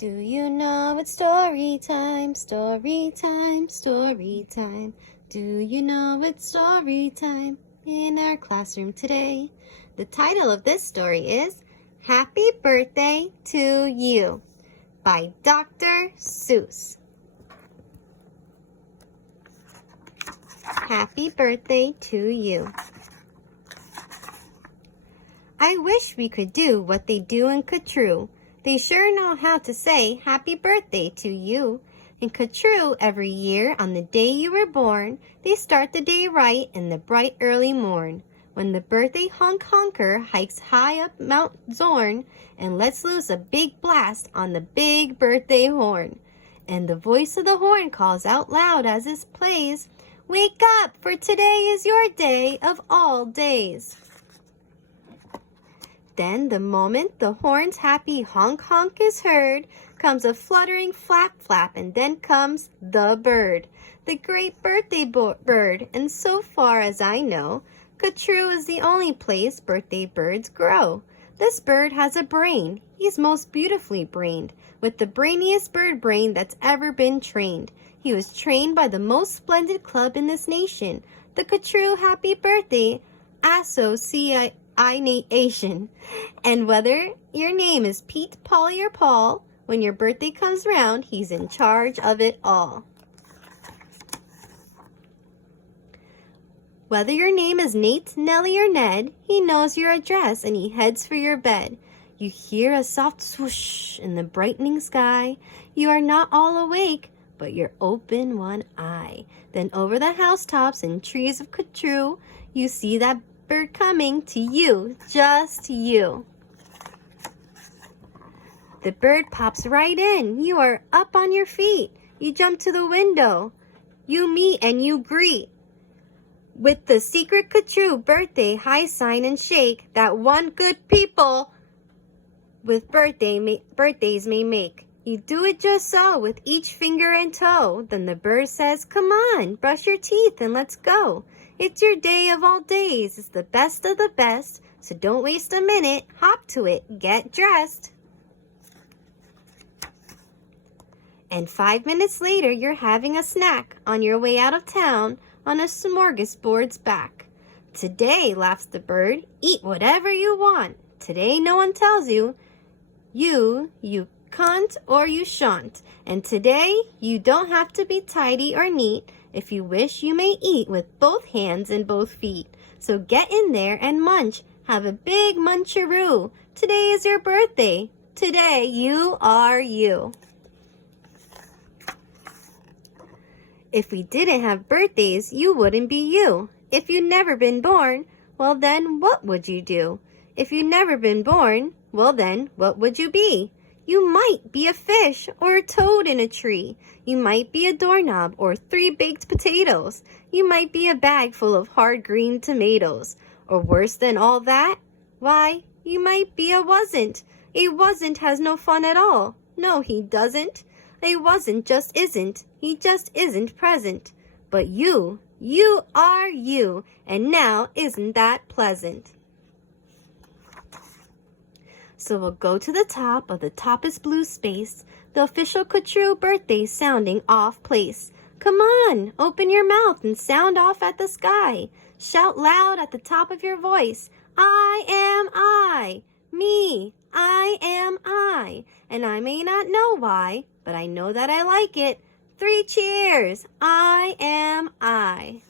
Do you know it's story time, story time, story time? Do you know it's story time in our classroom today? The title of this story is Happy Birthday to You by Dr. Seuss. Happy birthday to you. I wish we could do what they do in Catrue. They sure know how to say happy birthday to you. In Catrue, every year on the day you were born, they start the day right in the bright early morn. When the birthday honker hikes high up Mount Zorn and lets loose a big blast on the big birthday horn. And the voice of the horn calls out loud as it plays, "Wake up, for today is your day of all days." Then the moment the horn's happy honk honk is heard, comes a fluttering flap flap, and then comes the bird, the great birthday bird. And so far as I know, Catrue is the only place birthday birds grow. This bird has a brain. He's most beautifully brained, with the brainiest bird brain that's ever been trained. He was trained by the most splendid club in this nation, the Catrue Happy Birthday Association. And whether your name is Pete, Polly, or Paul, when your birthday comes round, he's in charge of it all. Whether your name is Nate, Nellie, or Ned, he knows your address and he heads for your bed. You hear a soft swoosh in the brightening sky. You are not all awake, but you're open one eye. Then over the housetops and trees of Catrue, you see that bird coming to you, just you. The bird pops right in. You are up on your feet. You jump to the window. You meet and you greet with the secret Catrue birthday high sign and shake that one good people with birthdays may make. You do it just so with each finger and toe. Then the bird says, "Come on, brush your teeth and let's go. It's your day of all days. It's the best of the best. So don't waste a minute. Hop to it. Get dressed." And 5 minutes later, you're having a snack on your way out of town on a smorgasbord's back. "Today," laughs the bird, "eat whatever you want. Today no one tells you you can't or you shan't. And today you don't have to be tidy or neat. If you wish, you may eat with both hands and both feet. So get in there and munch. Have a big muncharoo. Today is your birthday. Today you are you." If we didn't have birthdays, you wouldn't be you. If you'd never been born, well then, what would you do? If you'd never been born, well then, what would you be? You might be a fish or a toad in a tree. You might be a doorknob or 3 baked potatoes. You might be a bag full of hard green tomatoes. Or worse than all that, why, you might be a wasn't. A wasn't has no fun at all. No, he doesn't. A wasn't just isn't. He just isn't present. But you are you. And now isn't that pleasant? So we'll go to the top of the toppest blue space, the official Catrue birthday sounding off place. Come on, open your mouth and sound off at the sky. Shout loud at the top of your voice, "I am I, me, I am I." And I may not know why, but I know that I like it. 3 cheers, I am I.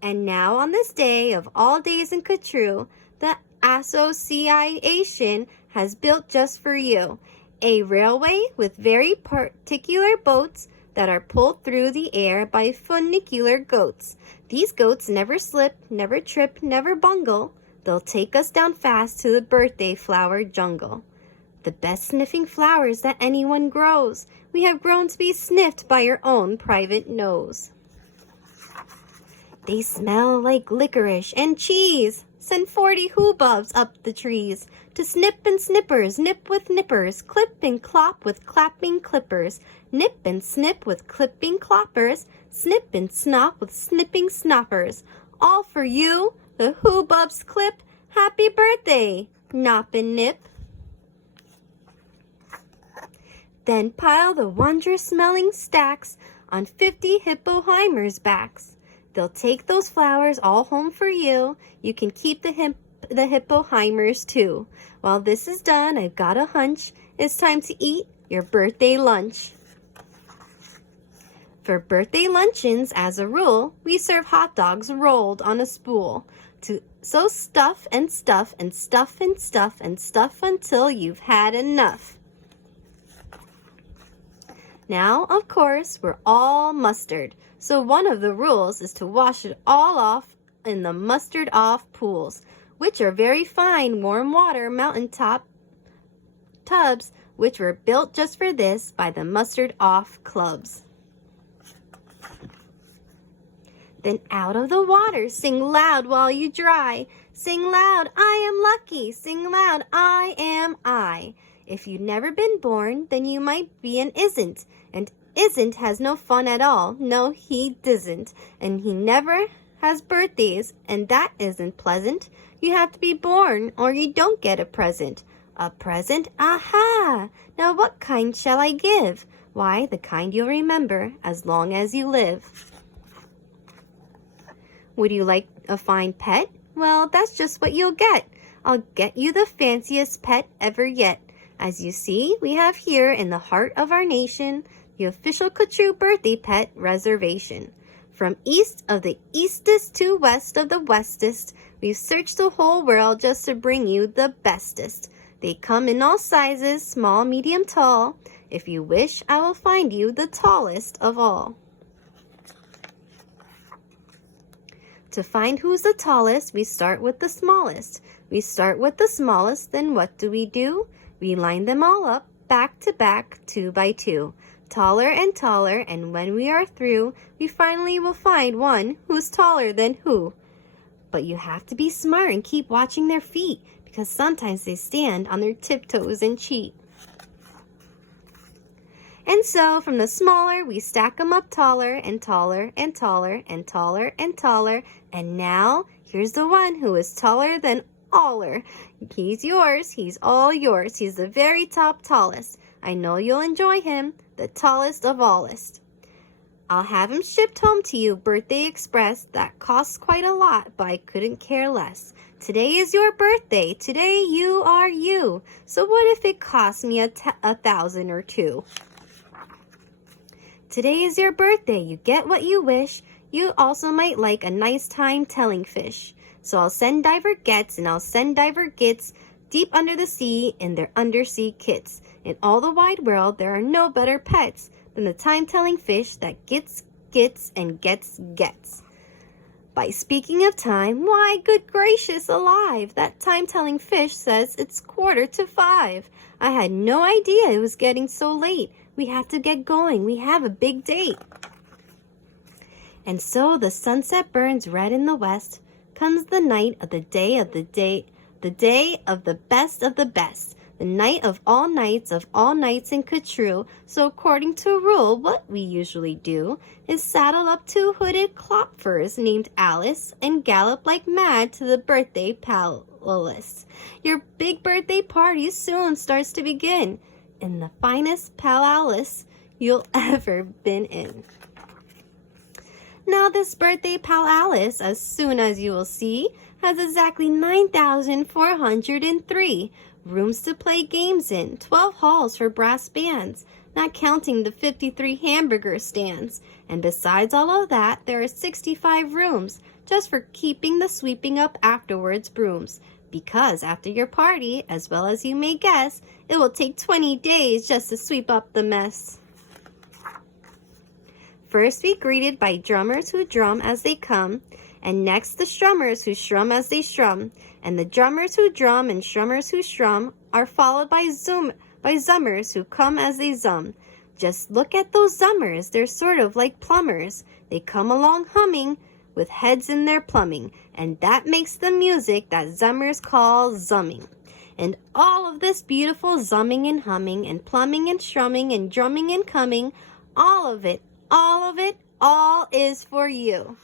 And now on this day of all days in Catrue, the Association has built just for you a railway with very particular boats that are pulled through the air by funicular goats. These goats never slip, never trip, never bungle. They'll take us down fast to the birthday flower jungle. The best sniffing flowers that anyone grows. We have grown to be sniffed by your own private nose. They smell like licorice and cheese. Send 40 hoobubs up the trees to snip and snippers, nip with nippers, clip and clop with clapping clippers, nip and snip with clipping cloppers, snip and snop with snipping snoppers. All for you, the hoobubs clip. Happy birthday, Nop and Nip. Then pile the wondrous-smelling stacks on 50 hippoheimers' backs. They'll take those flowers all home for you. You can keep the hippoheimers too. While this is done, I've got a hunch. It's time to eat your birthday lunch. For birthday luncheons, as a rule, we serve hot dogs rolled on a spool. So stuff and stuff and stuff and stuff and stuff until you've had enough. Now, of course, we're all mustard. So one of the rules is to wash it all off in the mustard off pools, which are very fine warm water mountaintop tubs, which were built just for this by the mustard off clubs. Then out of the water, sing loud while you dry. Sing loud, I am lucky. Sing loud, I am I. If you've never been born, then you might be an isn't. And isn't has no fun at all. No, he doesn't. And he never has birthdays, and that isn't pleasant. You have to be born, or you don't get a present. A present? Aha! Now what kind shall I give? Why, the kind you'll remember as long as you live. Would you like a fine pet? Well, that's just what you'll get. I'll get you the fanciest pet ever yet. As you see, we have here in the heart of our nation, the official Kachru birthday pet reservation. From east of the eastest to west of the westest, we've searched the whole world just to bring you the bestest. They come in all sizes, small, medium, tall. If you wish, I will find you the tallest of all. To find who's the tallest, we start with the smallest. We start with the smallest, then what do? We line them all up, back to back, 2 by 2. Taller and taller, and when we are through, we finally will find one who's taller than who. But you have to be smart and keep watching their feet, because sometimes they stand on their tiptoes and cheat. And so, from the smaller, we stack them up taller and taller and taller and taller and taller. And now, here's the one who is taller than aller. He's yours. He's all yours. He's the very top tallest. I know you'll enjoy him, the tallest of allest. I'll have him shipped home to you, Birthday Express. That costs quite a lot, but I couldn't care less. Today is your birthday. Today you are you. So what if it costs me a 1,000 or 2? Today is your birthday. You get what you wish. You also might like a nice time telling fish. So I'll send Diver Gets and I'll send Diver Gits deep under the sea in their undersea kits. In all the wide world, there are no better pets than the time-telling fish that gets, and gets. By speaking of time, why, good gracious alive, that time-telling fish says it's 4:45. I had no idea it was getting so late. We have to get going. We have a big date. And so the sunset burns red in the west. Comes the night of the day of the day of the best, the night of all nights in Kachru. So according to rule, what we usually do is saddle up 2 hooded klopfers named Alice and gallop like mad to the birthday palace. Your big birthday party soon starts to begin in the finest palace you'll ever been in. Now this birthday palace, as soon as you will see, has exactly 9,403 rooms to play games in, 12 halls for brass bands, not counting the 53 hamburger stands. And besides all of that, there are 65 rooms just for keeping the sweeping up afterwards brooms. Because after your party, as well as you may guess, it will take 20 days just to sweep up the mess. First be greeted by drummers who drum as they come, and next the strummers who strum as they strum, and the drummers who drum and strummers who strum are followed by zummers who come as they zum. Just look at those zummers, they're sort of like plumbers. They come along humming with heads in their plumbing, and that makes the music that zummers call zumming. And all of this beautiful zumming and humming and plumbing and strumming and drumming and coming, all of it is for you.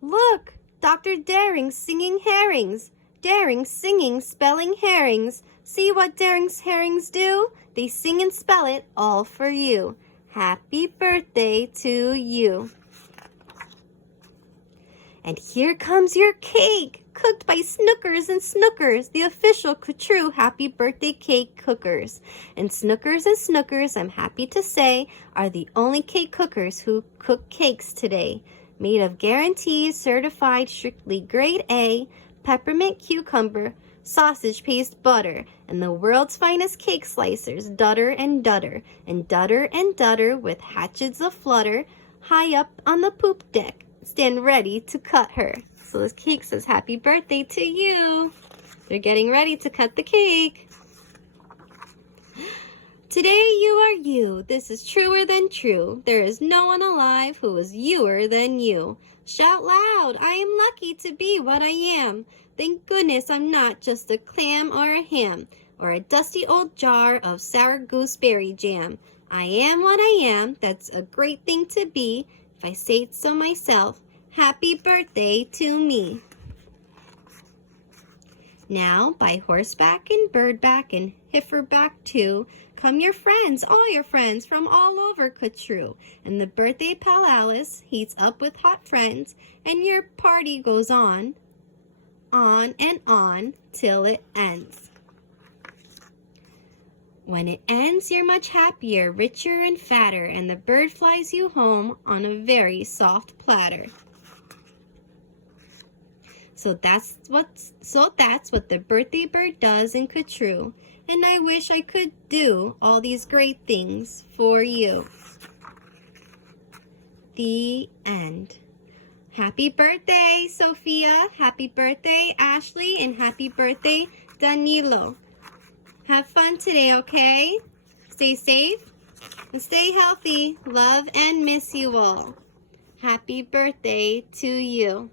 Look, Dr. Daring singing herrings. daring, singing, spelling herrings. See what daring herrings do? They sing and spell it all for you. Happy birthday to you. And here comes your cake, cooked by Snookers and Snookers, the official True Happy Birthday Cake Cookers. And Snookers, I'm happy to say, are the only cake cookers who cook cakes today. Made of guaranteed, certified, strictly grade A, peppermint cucumber, sausage paste butter, and the world's finest cake slicers, Dutter and Dutter, and Dutter and Dutter with hatchets of flutter, high up on the poop deck. Stand ready to cut her. So this cake says happy birthday to you. They're getting ready to cut the cake. Today you are you. This is truer than true. There is no one alive who is youer than you. Shout loud, I am lucky to be what I am. Thank goodness I'm not just a clam or a ham, or a dusty old jar of sour gooseberry jam. I am what I am. That's a great thing to be. If I say it so myself, happy birthday to me. Now, by horseback and birdback and heiferback too, come your friends, all your friends from all over Catrue. And the birthday pal Alice heats up with hot friends, and your party goes on and on till it ends. When it ends, you're much happier, richer and fatter, and the bird flies you home on a very soft platter. So that's what the birthday bird does in Catrue, and I wish I could do all these great things for you. The end. Happy birthday, Sophia. Happy birthday, Ashley, and happy birthday, Danilo. Have fun today, okay? Stay safe and stay healthy. Love and miss you all. Happy birthday to you.